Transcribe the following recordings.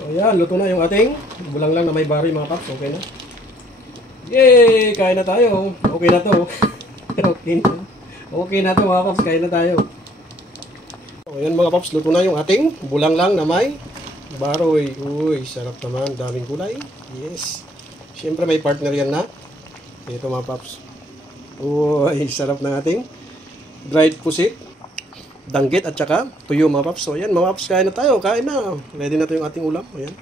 So ayan, luto na yung ating bulang lang na may bari mga paps. Okay na. Yay! Kain na tayo. Okay na to. Okay na. Okay na to mga paps. Kain na tayo. So ayan mga paps, luto na yung ating bulang lang na may baroy. Uy, sarap naman. Daming gulay. Yes. Siyempre may partner yan na. Ito mga paps. Uy, sarap ng ating dried pusit, danggit at saka tuyo mga paps. So ayan mga paps, kain na tayo. Kain na. Ready na to yung ating ulam. Ayan.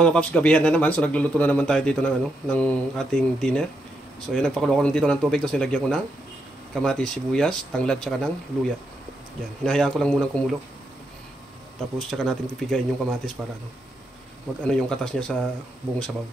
Mga paps, gabihan na naman. So nagluluto na naman tayo dito ng ng ating dinner. So yan, nagpakulo ko dito ng tubig, tapos nilagyan ko ng kamatis, sibuyas, tanglad, tsaka ng luya. Yan, hinahayaan ko lang munang kumulo. Tapos tsaka natin pipigain yung kamatis para mag yung katas niya sa buong sabaw.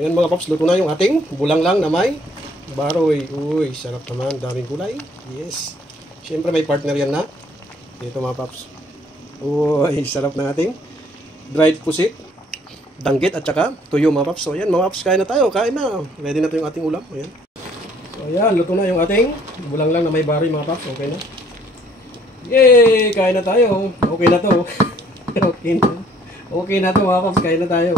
Ayan mga paps, luto na yung ating bulang lang na may baroy. Uy, sarap naman. Daming gulay. Yes. Siyempre may partner yan na. Dito mga paps. Uy, sarap ng ating dried pusit, danggit at saka tuyo mga paps. So ayan mga paps, kain na tayo. Kain na. Ready na to yung ating ulam. Ayan. So ayan, luto na yung ating bulang lang na may bari mga paps. Okay na. Yay! Kain na tayo. Okay na to. Okay na. Okay na to mga paps. Kain na tayo.